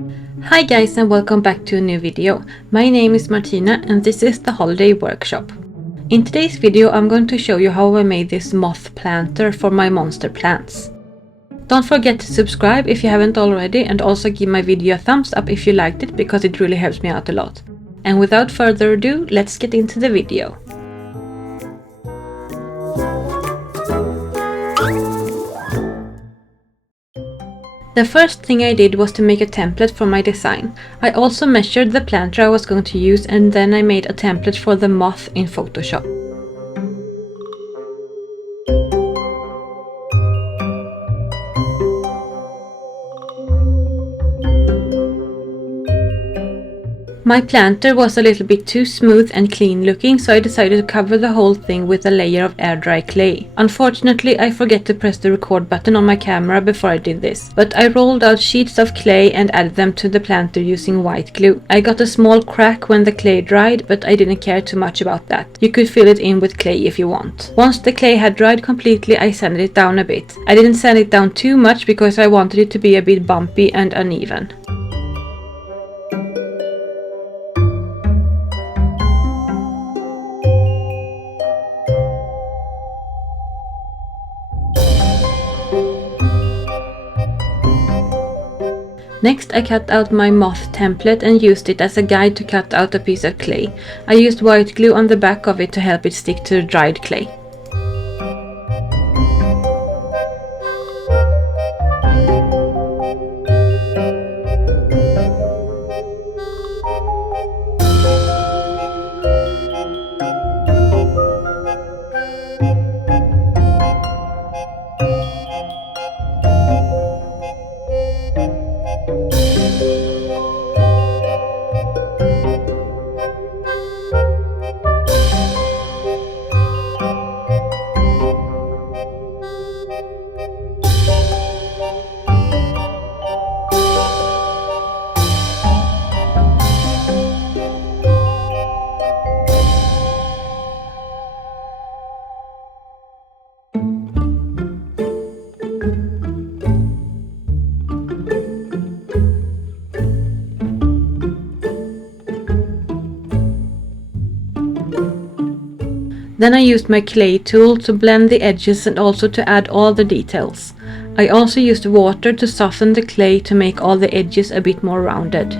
Hi guys and welcome back to a new video. My name is Martina and this is the holiday workshop. In today's video I'm going to show you how I made this moth planter for my monster plants. Don't forget to subscribe if you haven't already, and also give my video a thumbs up if you liked it, because it really helps me out a lot. And without further ado, let's get into the video. The first thing I did was to make a template for my design. I also measured the planter I was going to use, and then I made a template for the moth in Photoshop. My planter was a little bit too smooth and clean looking, so I decided to cover the whole thing with a layer of air dry clay. Unfortunately, I forgot to press the record button on my camera before I did this, but I rolled out sheets of clay and added them to the planter using white glue. I got a small crack when the clay dried, but I didn't care too much about that. You could fill it in with clay if you want. Once the clay had dried completely, I sanded it down a bit. I didn't sand it down too much because I wanted it to be a bit bumpy and uneven. Next, I cut out my moth template and used it as a guide to cut out a piece of clay. I used white glue on the back of it to help it stick to the dried clay. Then I used my clay tool to blend the edges and also to add all the details. I also used water to soften the clay to make all the edges a bit more rounded.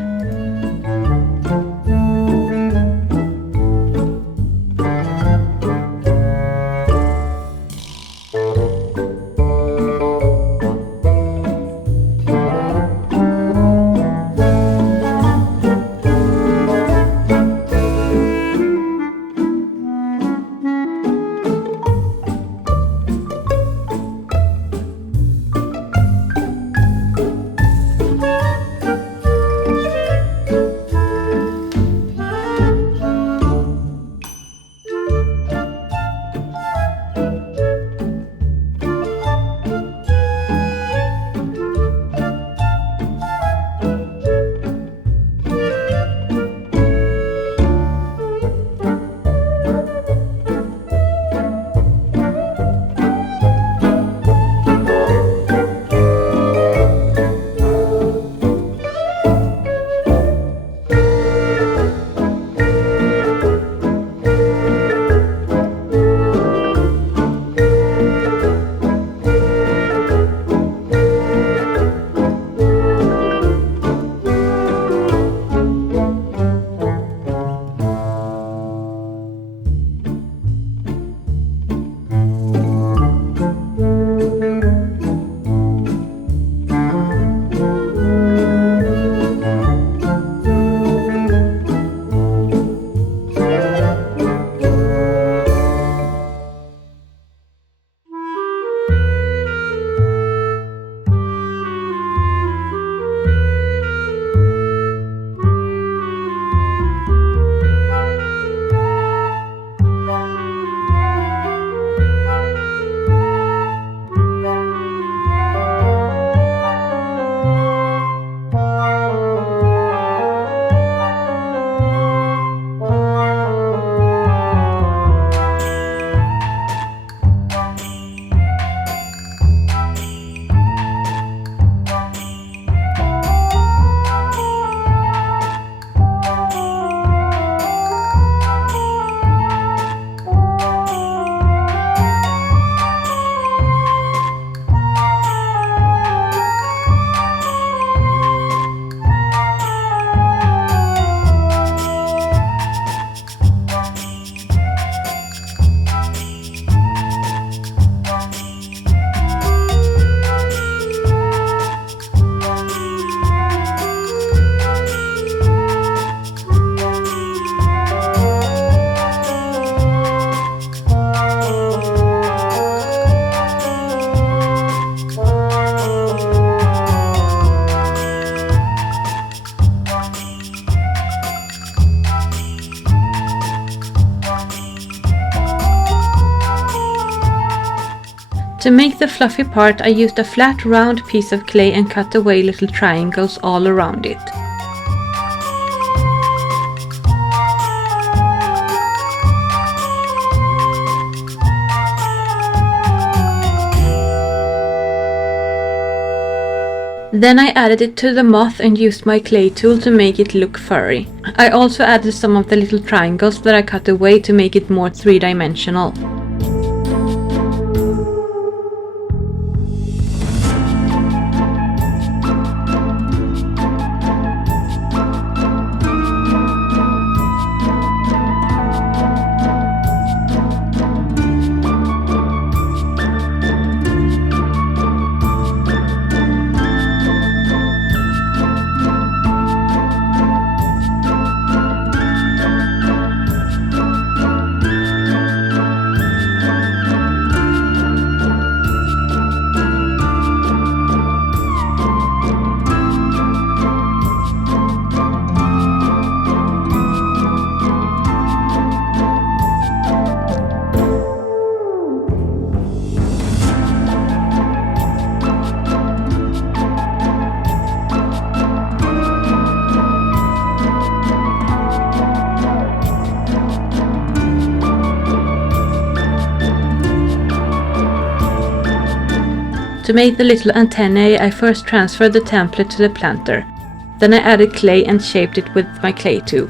To make the fluffy part, I used a flat round piece of clay and cut away little triangles all around it. Then I added it to the moth and used my clay tool to make it look furry. I also added some of the little triangles that I cut away to make it more three-dimensional. To make the little antennae, I first transferred the template to the planter. Then I added clay and shaped it with my clay tool.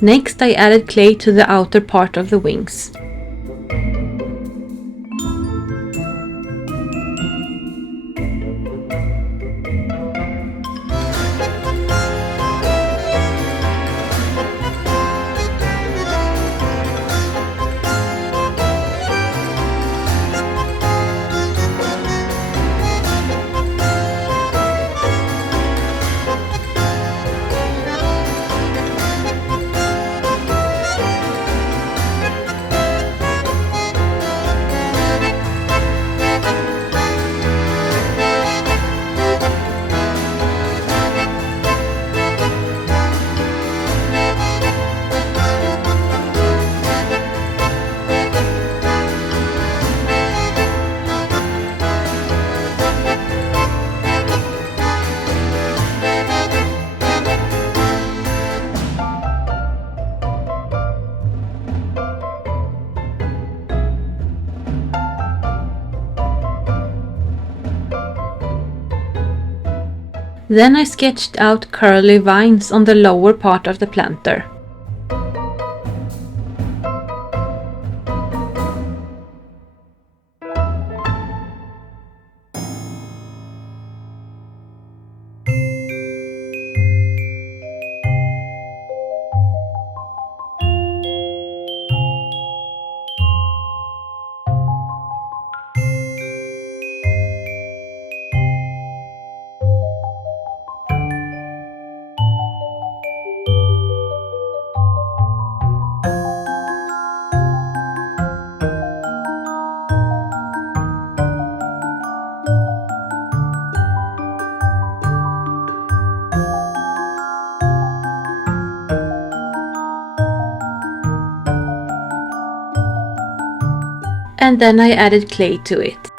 Next, I added clay to the outer part of the wings. Then I sketched out curly vines on the lower part of the planter. And then I added clay to it.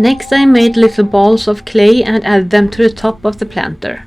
Next I made little balls of clay and added them to the top of the planter.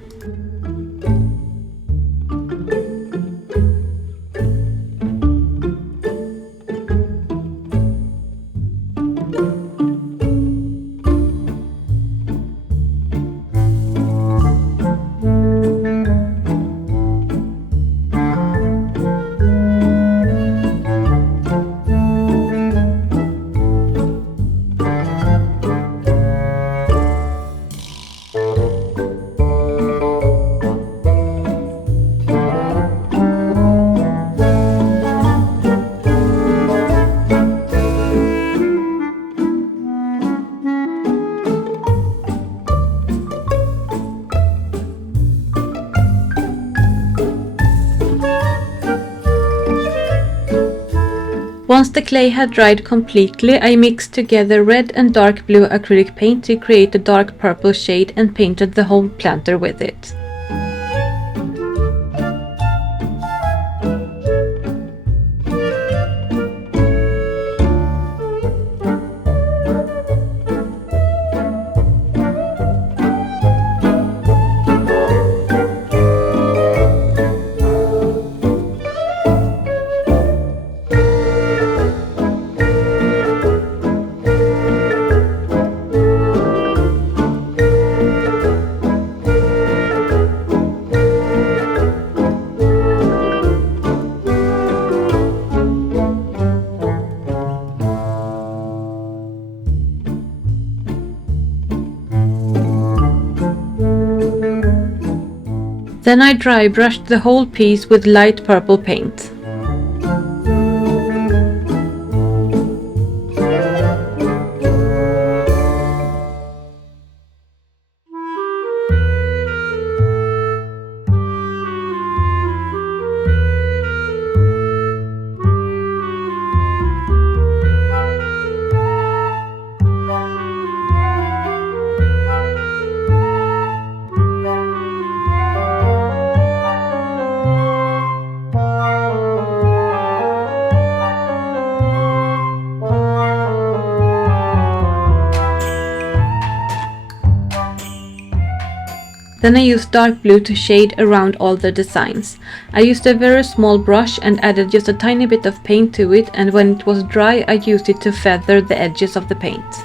Once the clay had dried completely, I mixed together red and dark blue acrylic paint to create a dark purple shade and painted the whole planter with it. Then I dry brushed the whole piece with light purple paint. Then I used dark blue to shade around all the designs. I used a very small brush and added just a tiny bit of paint to it, and when it was dry I used it to feather the edges of the paint.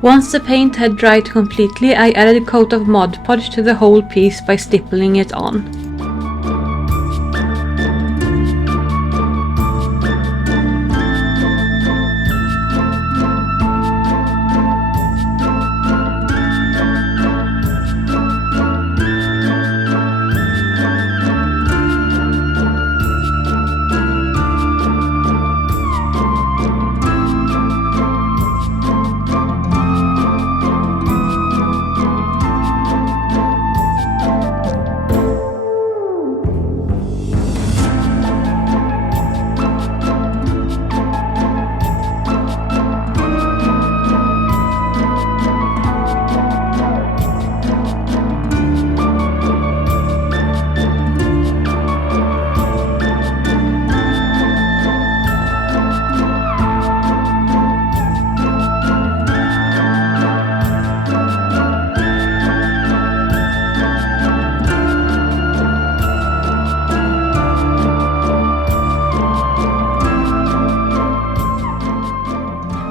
Once the paint had dried completely, I added a coat of Mod Podge to the whole piece by stippling it on.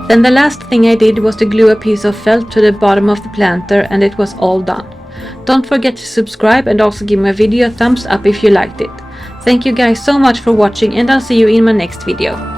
Then the last thing I did was to glue a piece of felt to the bottom of the planter, and it was all done. Don't forget to subscribe and also give my video a thumbs up if you liked it. Thank you guys so much for watching, and I'll see you in my next video.